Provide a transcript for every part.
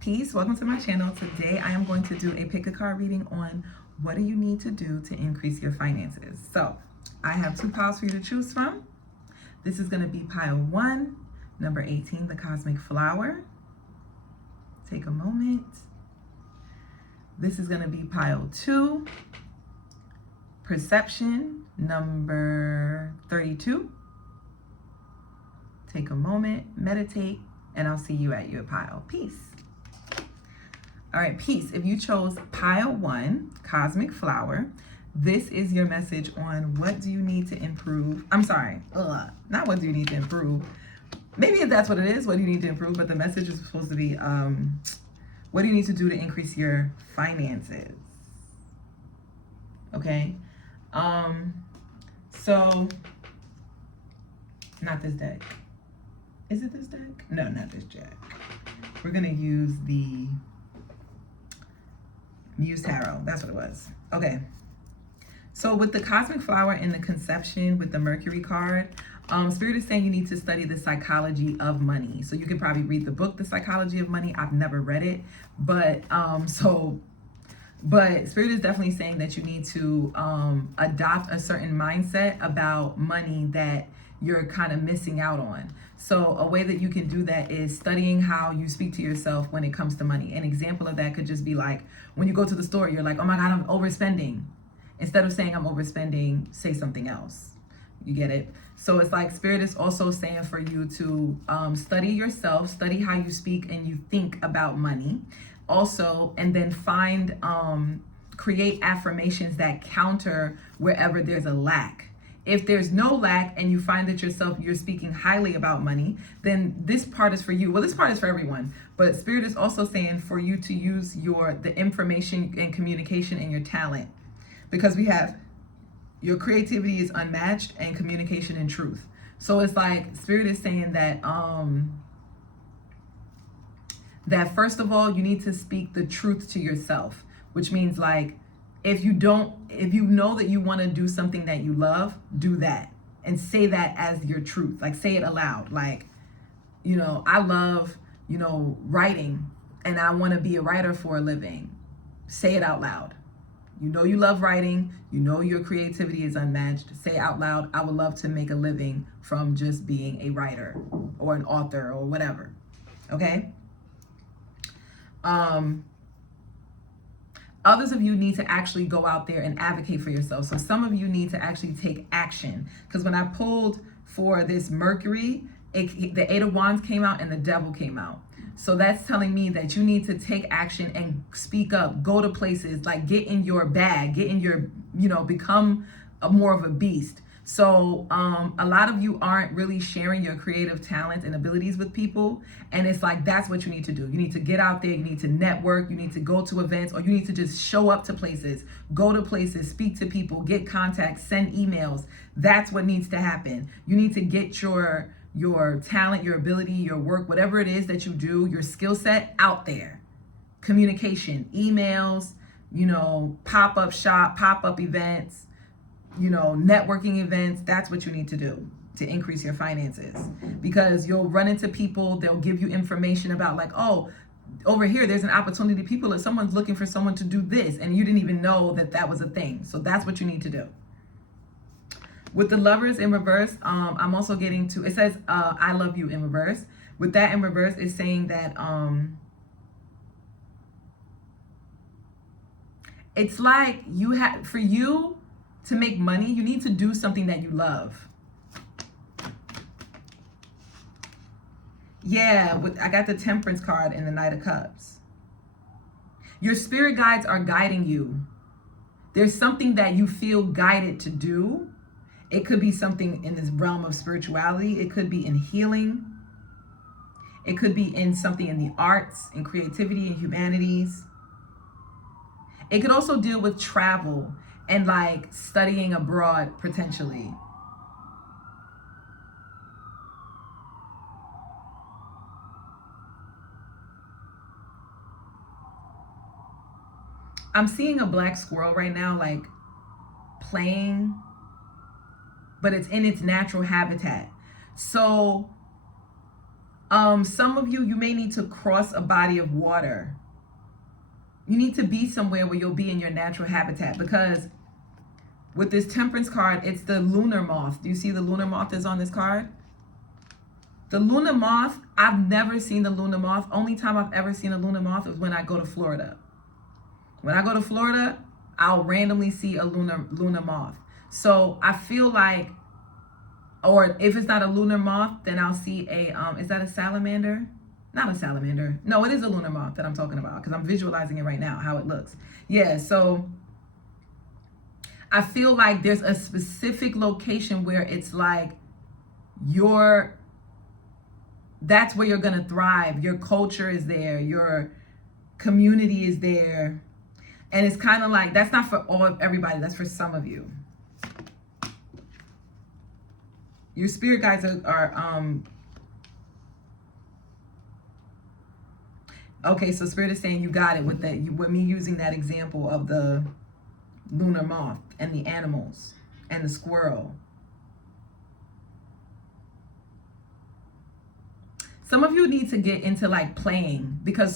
Peace, welcome to my channel. Today I am going to do a pick a card reading on what do you need to do to increase your finances. So I have two piles for you to choose from. This is going to be pile 1, number 18, the Cosmic Flower. Take a moment. This is going to be pile 2, Perception, number 32. Take a moment, meditate, and I'll see you at your pile. Peace. All right, peace. If you chose pile 1, Cosmic Flower, this is your message on what do you need to improve. I'm sorry, not what do you need to improve. Maybe if that's what it is, what do you need to improve, but the message is supposed to be what do you need to do to increase your finances? Okay. So not this deck. Is it this deck? No, not this deck. We're gonna use the Muse Tarot. That's what it was. Okay. So with the Cosmic Flower and the Conception with the Mercury card, Spirit is saying you need to study the psychology of money. So you can probably read the book, The Psychology of Money. I've never read it, but Spirit is definitely saying that you need to adopt a certain mindset about money that you're kind of missing out on. So a way that you can do that is studying how you speak to yourself when it comes to money. An example of that could just be like when you go to the store, you're like, oh my God, I'm overspending. Instead of saying I'm overspending, say something else. You get it? So it's like Spirit is also saying for you to study yourself, study how you speak and you think about money. Also, and then find, create affirmations that counter wherever there's a lack. If there's no lack and you find that you're speaking highly about money, then this part is for you. Well, this part is for everyone, but Spirit is also saying for you to use the information and communication and your talent, because we have your creativity is unmatched and communication and truth. So it's like Spirit is saying that that first of all, you need to speak the truth to yourself, which means like, if you know that you want to do something that you love, do that and say that as your truth. Like say it aloud. Like, I love, writing and I want to be a writer for a living. Say it out loud. You love writing, your creativity is unmatched. Say out loud, I would love to make a living from just being a writer or an author or whatever. Okay? Others of you need to actually go out there and advocate for yourself. So some of you need to actually take action. Because when I pulled for this Mercury, the 8 of Wands came out and the Devil came out. So that's telling me that you need to take action and speak up, go to places, like get in your bag, get in your, become more of a beast. So a lot of you aren't really sharing your creative talents and abilities with people. And it's like, that's what you need to do. You need to get out there. You need to network. You need to go to events, or you need to just show up to places, go to places, speak to people, get contacts, send emails. That's what needs to happen. You need to get your talent, your ability, your work, whatever it is that you do, your skill set out there. Communication, emails, pop-up shop, pop-up events, networking events. That's what you need to do to increase your finances, because you'll run into people, they'll give you information about like, oh, over here there's an opportunity, if someone's looking for someone to do this and you didn't even know that was a thing. So that's what you need to do. With the Lovers in reverse, I'm also getting to, it says I love you in reverse. With that in reverse, it's saying that it's like for you to make money, you need to do something that you love. Yeah, I got the Temperance card and the Knight of Cups. Your spirit guides are guiding you. There's something that you feel guided to do. It could be something in this realm of spirituality. It could be in healing. It could be in something in the arts and creativity and humanities. It could also deal with travel and like studying abroad potentially. I'm seeing a black squirrel right now, like playing, but it's in its natural habitat. So Some of you may need to cross a body of water. You need to be somewhere where you'll be in your natural habitat, because with this Temperance card, it's the lunar moth. Do you see the lunar moth is on this card? The lunar moth, I've never seen the lunar moth. Only time I've ever seen a lunar moth is when I go to Florida. When I go to Florida, I'll randomly see a lunar moth. So I feel like, or if it's not a lunar moth, then I'll see a, is that a salamander? Not a salamander. No, it is a lunar moth that I'm talking about, because I'm visualizing it right now, how it looks. Yeah, so I feel like there's a specific location where it's like that's where you're gonna thrive. Your culture is there, your community is there. And it's kind of like, that's not for everybody, that's for some of you. Your spirit guides are okay, so spirit is saying you got it with with me using that example of the lunar moth and the animals and the squirrel. Some of you need to get into like playing, because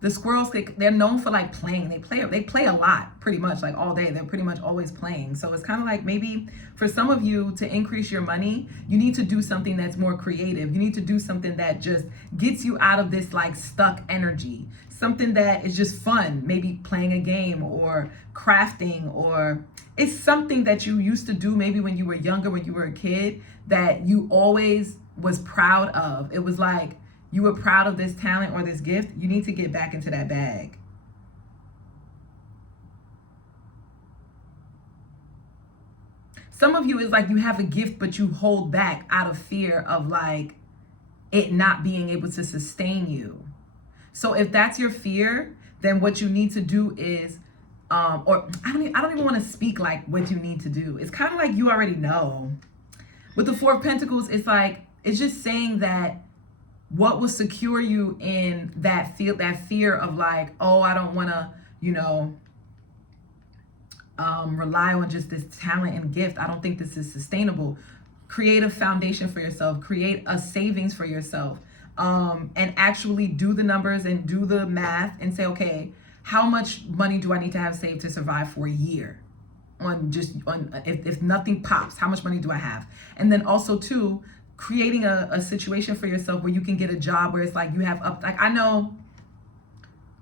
the squirrels, they're known for like playing. They play a lot, pretty much like all day. They're pretty much always playing. So it's kind of like, maybe for some of you, to increase your money, you need to do something that's more creative. You need to do something that just gets you out of this like stuck energy. Something that is just fun, maybe playing a game or crafting, or it's something that you used to do maybe when you were younger, when you were a kid, that you always was proud of. It was like, you were proud of this talent or this gift. You need to get back into that bag. Some of you is like, you have a gift, but you hold back out of fear of like it not being able to sustain you. So if that's your fear, then what you need to do is, or I don't even want to speak like what you need to do. It's kind of like you already know. With the Four of Pentacles, it's like, it's just saying that what will secure you in that fear of like, oh, I don't want to, rely on just this talent and gift. I don't think this is sustainable. Create a foundation for yourself. Create a savings for yourself. And actually do the numbers and do the math and say, okay, how much money do I need to have saved to survive for a year? If nothing pops, how much money do I have? And then also too, creating a situation for yourself where you can get a job where it's like you have like, I know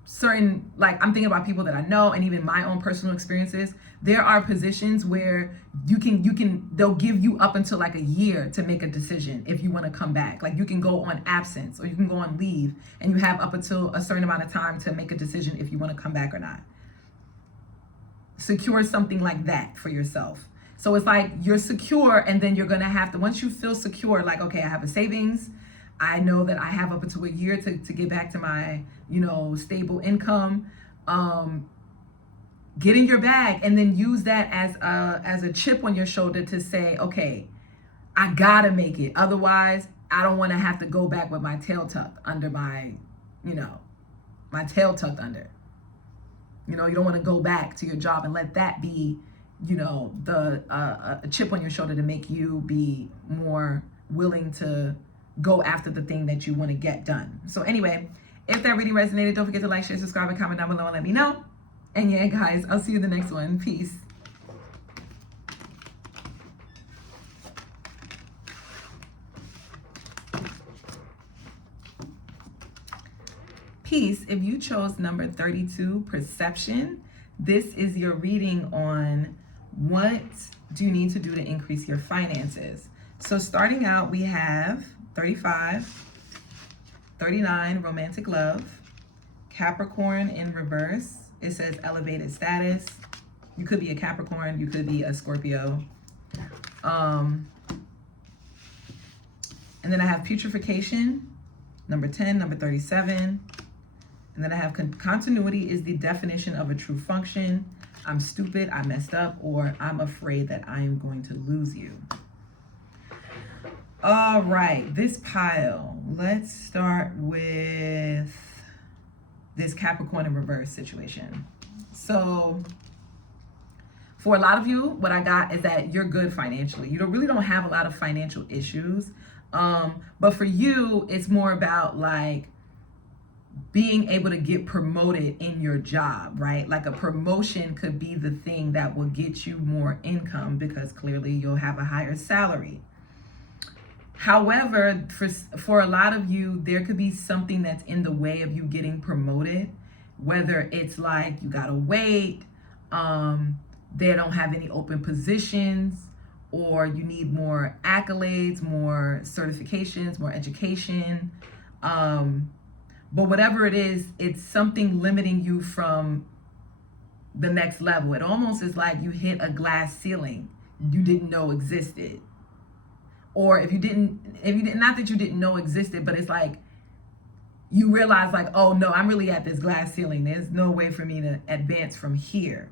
certain, like I'm thinking about people that I know, and even my own personal experiences, there are positions where they'll give you up until like a year to make a decision if you want to come back. Like you can go on absence or you can go on leave, and you have up until a certain amount of time to make a decision if you want to come back or not. Secure something like that for yourself. So it's like you're secure, and then you're going to have to, once you feel secure, like, okay, I have a savings. I know that I have up until a year to get back to my, stable income. Get in your bag and then use that as a chip on your shoulder to say, okay, I gotta make it. Otherwise, I don't want to have to go back with my tail tucked under my tail tucked under. You don't want to go back to your job and let that be, a chip on your shoulder to make you be more willing to go after the thing that you want to get done. So anyway, if that reading resonated, don't forget to like, share, subscribe, and comment down below and let me know. And yeah, guys, I'll see you in the next one. Peace. Peace. If you chose number 32, perception, this is your reading on what do you need to do to increase your finances. So starting out, we have 35, 39, romantic love, Capricorn in reverse. It says elevated status. You could be a Capricorn, you could be a Scorpio. And then I have putrefaction, number 10, number 37. And then I have continuity is the definition of a true function. I'm stupid, I messed up, or I'm afraid that I am going to lose you. All right, this pile. Let's start with this Capricorn in reverse situation. So for a lot of you, what I got is that you're good financially. You really don't have a lot of financial issues. But for you, it's more about like being able to get promoted in your job, right? Like a promotion could be the thing that will get you more income because clearly you'll have a higher salary. However, for a lot of you, there could be something that's in the way of you getting promoted, whether it's like you gotta wait, they don't have any open positions, or you need more accolades, more certifications, more education. But whatever it is, it's something limiting you from the next level. It almost is like you hit a glass ceiling you didn't know existed. Or if you didn't, not that you didn't know existed, but it's like you realize like, oh no, I'm really at this glass ceiling. There's no way for me to advance from here.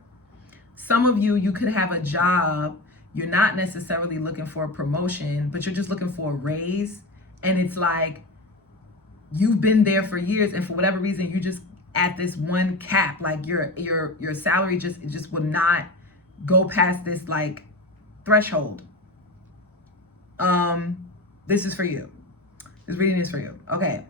Some of you could have a job. You're not necessarily looking for a promotion, but you're just looking for a raise. And it's like, you've been there for years, and for whatever reason, you just at this one cap, like your salary just would not go past this like threshold. This is for you. This reading is for you. Okay.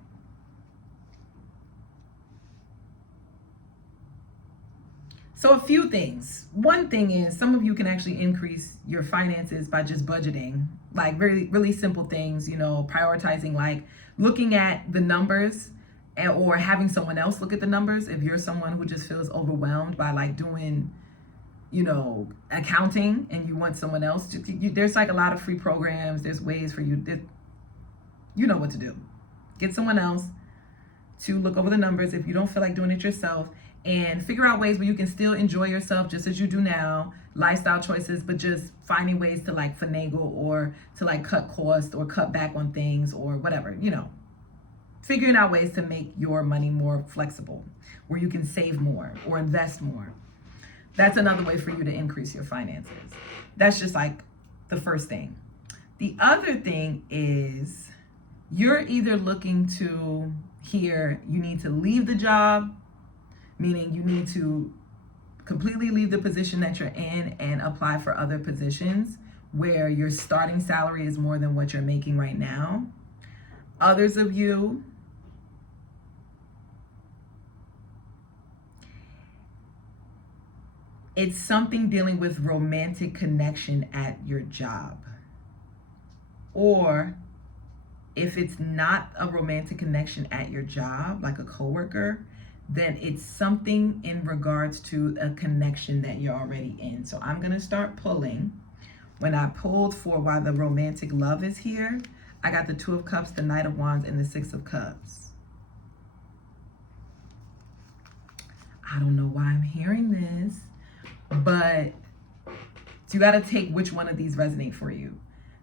So a few things. One thing is, some of you can actually increase your finances by just budgeting, like really, really simple things, prioritizing, like looking at the numbers or having someone else look at the numbers. If you're someone who just feels overwhelmed by like doing, accounting, and you want someone else to, there's like a lot of free programs. There's ways for you, you know what to do. Get someone else to look over the numbers if you don't feel like doing it yourself, and figure out ways where you can still enjoy yourself just as you do now, lifestyle choices, but just finding ways to like finagle or to like cut costs or cut back on things or whatever, figuring out ways to make your money more flexible, where you can save more or invest more. That's another way for you to increase your finances. That's just like the first thing. The other thing is, you're either looking to you need to leave the job, meaning you need to completely leave the position that you're in and apply for other positions where your starting salary is more than what you're making right now. Others of you, it's something dealing with romantic connection at your job. Or if it's not a romantic connection at your job, like a coworker, then it's something in regards to a connection that you're already in. So I'm gonna start pulling. When I pulled for why the romantic love is here, I got the Two of Cups, the Knight of Wands, and the Six of Cups. I don't know why I'm hearing this, but you got to take which one of these resonate for you.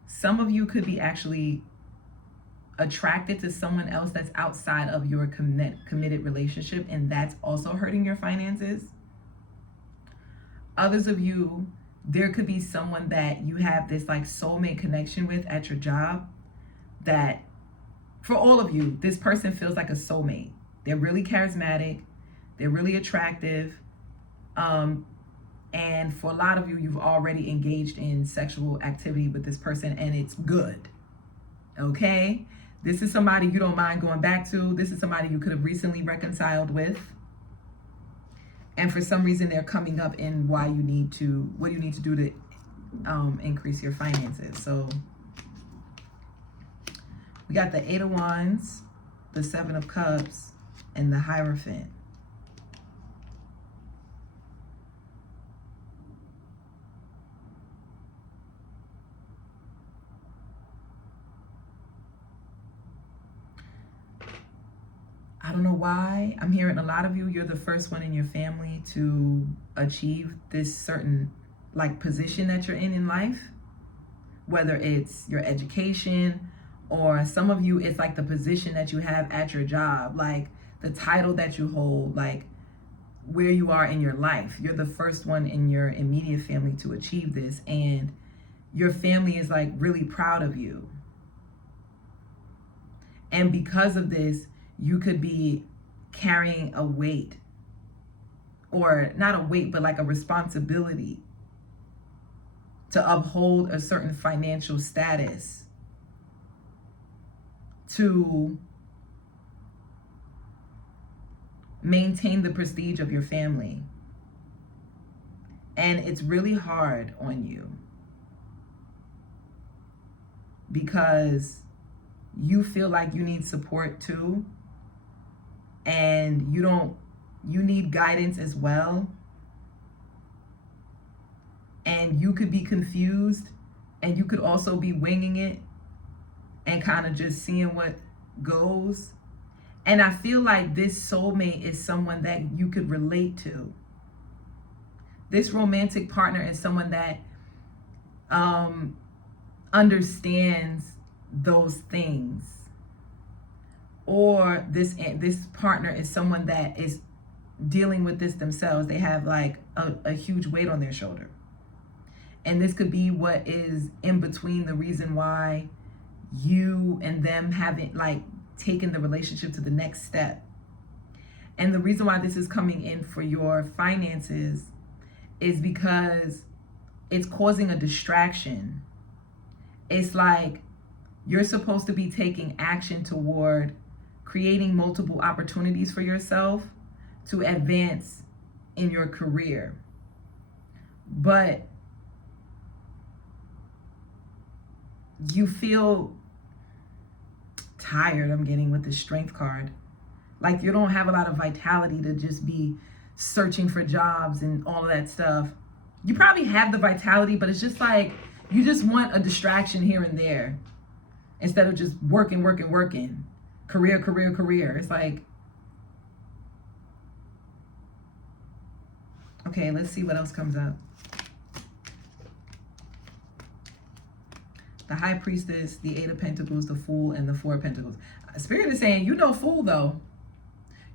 Some of you could be actually attracted to someone else that's outside of your committed relationship, and that's also hurting your finances. Others of you, there could be someone that you have this like soulmate connection with at your job, that for all of you, this person feels like a soulmate. They're really charismatic, they're really attractive, and for a lot of you, you've already engaged in sexual activity with this person, and it's good. Okay? This is somebody you don't mind going back to. This is somebody you could have recently reconciled with. And for some reason, they're coming up in what you need to do to increase your finances. So we got the Eight of Wands, the Seven of Cups, and the Hierophant. I don't know why I'm hearing a lot of you're the first one in your family to achieve this certain like position that you're in life, whether it's your education, or some of you, it's like the position that you have at your job, like the title that you hold, like where you are in your life. You're the first one in your immediate family to achieve this, and your family is like really proud of you. And because of this, you could be carrying a weight, or not a weight, but like a responsibility to uphold a certain financial status. to maintain the prestige of your family. And it's really hard on you because you feel like you need support too, and you need guidance as well. And you could be confused, and you could also be winging it and kind of just seeing what goes. And I feel like this soulmate is someone that you could relate to. This romantic partner is someone that understands those things. Or this partner is someone that is dealing with this themselves. They have like a huge weight on their shoulder. And this could be what is in between the reason why you and them haven't like taken the relationship to the next step. And the reason why this is coming in for your finances is because it's causing a distraction. It's like you're supposed to be taking action toward creating multiple opportunities for yourself to advance in your career. But you feel tired, I'm getting with the Strength card. Like you don't have a lot of vitality to just be searching for jobs and all of that stuff. You probably have the vitality, but it's just like you just want a distraction here and there instead of just working. Career. It's like, okay, let's see what else comes up. The High Priestess, the Eight of Pentacles, the Fool, and the Four of Pentacles. Spirit is saying, you know, Fool, though.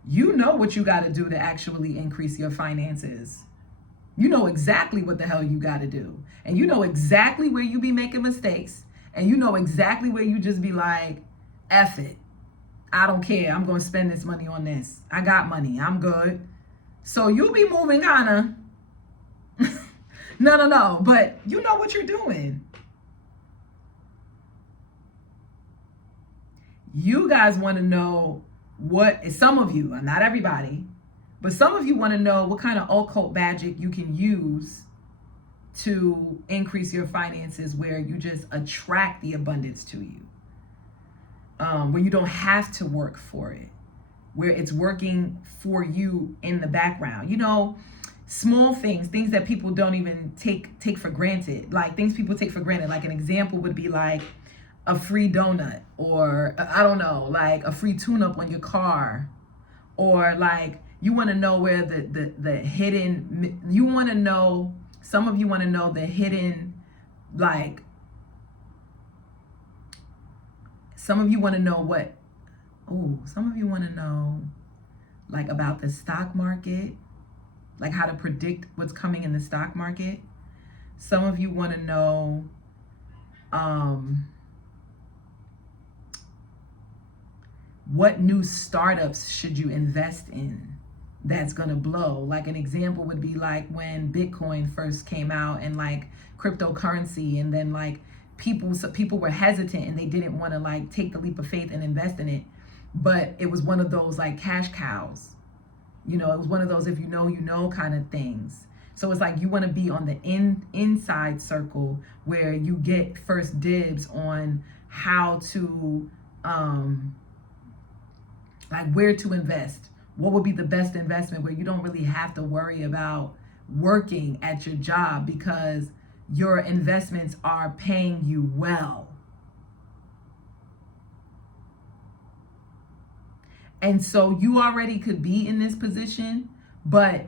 You know what you got to do to actually increase your finances. You know exactly what the hell you got to do. And you know exactly where you be making mistakes. And you know exactly where you just be like, F it. I don't care. I'm going to spend this money on this. I got money. I'm good. So you'll be moving kinda. No. But you know what you're doing. You guys want to know some of you, not everybody, but some of you want to know what kind of occult magic you can use to increase your finances, where you just attract the abundance to you. Where you don't have to work for it, where it's working for you in the background. You know, small things that people don't even take for granted, like things people take for granted. Like an example would be like a free donut, or I don't know, like a free tune-up on your car, or like you want to know where the hidden, you want to know, some of you want to know the hidden, like, some of you want to know some of you want to know like about the stock market, like how to predict what's coming in the stock market. Some of you want to know what new startups should you invest in that's going to blow. Like an example would be like when Bitcoin first came out, and like cryptocurrency, and then like people were hesitant and they didn't want to like take the leap of faith and invest in it. But it was one of those like cash cows. You know, it was one of those if you know kind of things. So it's like you want to be on the inside circle where you get first dibs on how to like where to invest. What would be the best investment, where you don't really have to worry about working at your job because your investments are paying you well. And so you already could be in this position, but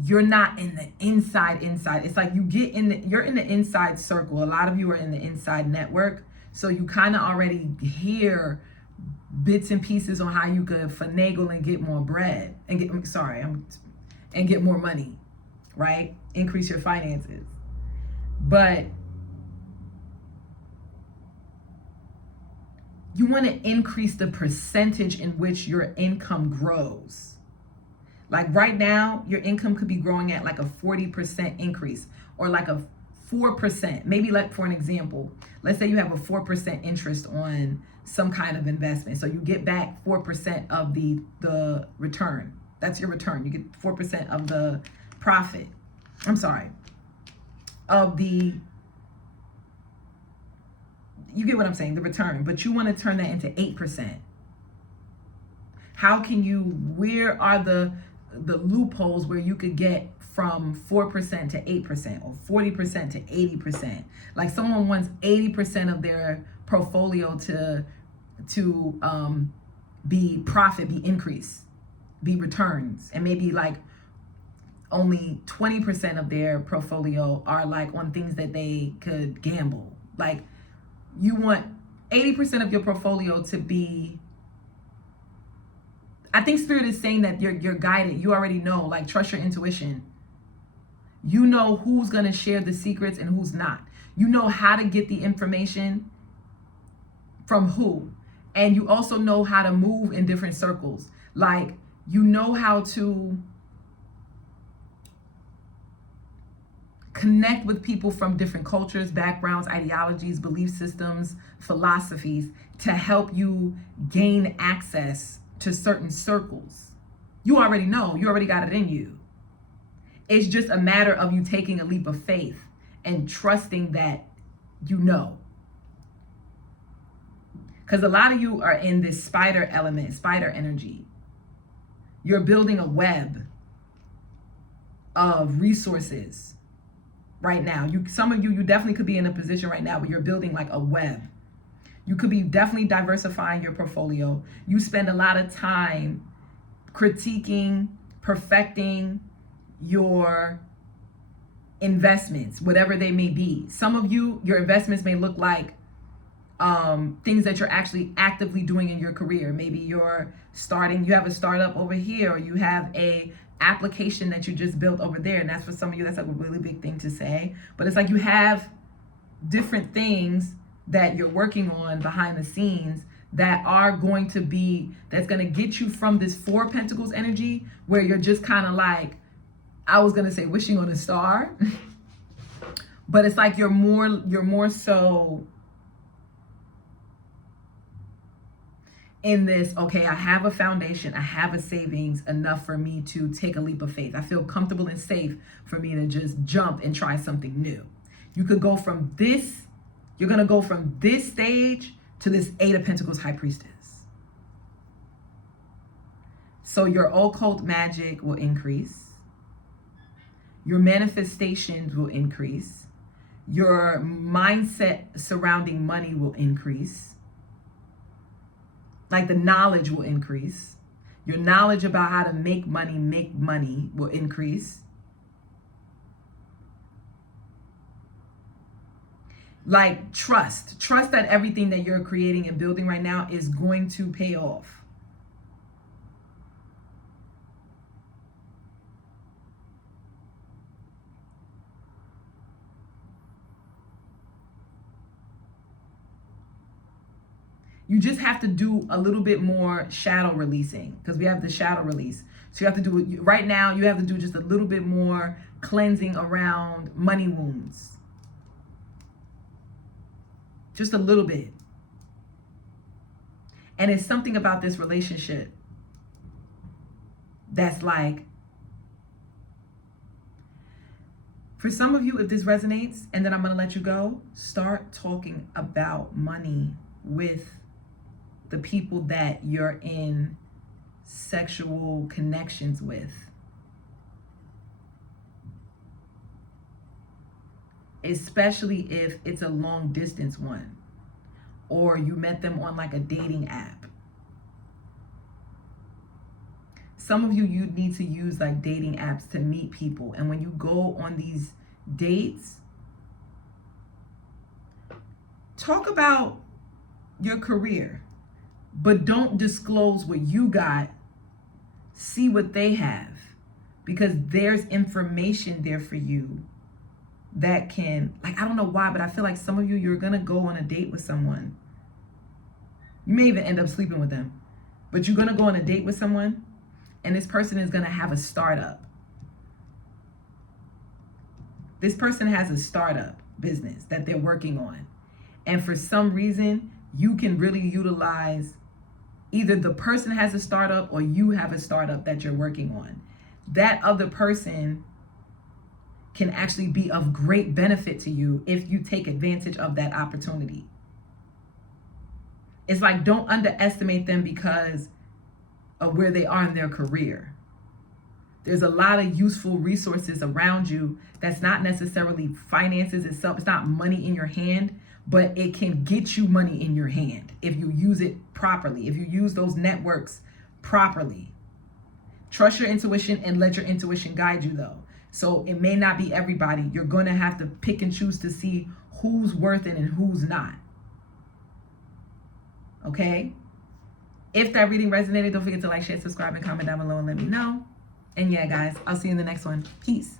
you're not in the inside. It's like you're in the inside circle. A lot of you are in the inside network. So you kind of already hear bits and pieces on how you could finagle and get more bread and get more money, right? Increase your finances. But you want to increase the percentage in which your income grows. Like right now, your income could be growing at like a 40% increase, or like a 4%. Maybe like for an example, let's say you have a 4% interest on some kind of investment. So you get back 4% of the return. That's your return. You get 4% of the profit. I'm sorry. You get what I'm saying, the return, but you want to turn that into 8%. Where are the loopholes where you could get from 4% to 8% or 40% to 80%? Like someone wants 80% of their portfolio to be profit, be increase, be returns, and maybe like only 20% of their portfolio are like on things that they could gamble. Like you want 80% of your portfolio to be, I think Spirit is saying that you're guided. You already know, like trust your intuition. You know who's going to share the secrets and who's not. You know how to get the information from who. And you also know how to move in different circles. Like you know how to connect with people from different cultures, backgrounds, ideologies, belief systems, philosophies to help you gain access to certain circles. You already know, you already got it in you. It's just a matter of you taking a leap of faith and trusting that you know. Because a lot of you are in this spider element, spider energy. You're building a web of resources right now. Some of you definitely could be in a position right now where you're building like a web. You could be definitely diversifying your portfolio. You spend a lot of time critiquing, perfecting your investments, whatever they may be. Some of you, your investments may look like things that you're actually actively doing in your career. Maybe you have a startup over here, or you have a application that you just built over there. And that's for some of you, that's like a really big thing to say. But it's like you have different things that you're working on behind the scenes that's going to get you from this 4 Pentacles energy where you're just kind of like, I was going to say wishing on a star, but it's like you're more so in this, okay, I have a foundation, I have a savings enough for me to take a leap of faith. I feel comfortable and safe for me to just jump and try something new. You could go from this, you're going to go from this stage to this 8 of Pentacles High Priestess. So your occult magic will increase. Your manifestations will increase. Your mindset surrounding money will increase. Like the knowledge will increase. Your knowledge about how to make money will increase. Like trust that everything that you're creating and building right now is going to pay off. You just have to do a little bit more shadow releasing, because we have the shadow release. So you have to do, right now, you have to do just a little bit more cleansing around money wounds. Just a little bit. And it's something about this relationship that's like, for some of you, if this resonates, and then I'm going to let you go, start talking about money with the people that you're in sexual connections with. Especially if it's a long distance one, or you met them on like a dating app. Some of you need to use like dating apps to meet people. And when you go on these dates, talk about your career. But don't disclose what you got. See what they have. Because there's information there for you that can, like, I don't know why, but I feel like some of you, you're going to go on a date with someone. You may even end up sleeping with them. But you're going to go on a date with someone, and this person is going to have a startup. This person has a startup business that they're working on. And for some reason, you can really utilize, either the person has a startup or you have a startup that you're working on. That other person can actually be of great benefit to you if you take advantage of that opportunity. It's like, don't underestimate them because of where they are in their career. There's a lot of useful resources around you that's not necessarily finances itself. It's not money in your hand, but it can get you money in your hand if you use it properly, if you use those networks properly. Trust your intuition and let your intuition guide you, though. So it may not be everybody. You're going to have to pick and choose to see who's worth it and who's not. Okay? If that reading resonated, don't forget to like, share, subscribe, and comment down below and let me know. And yeah, guys, I'll see you in the next one. Peace.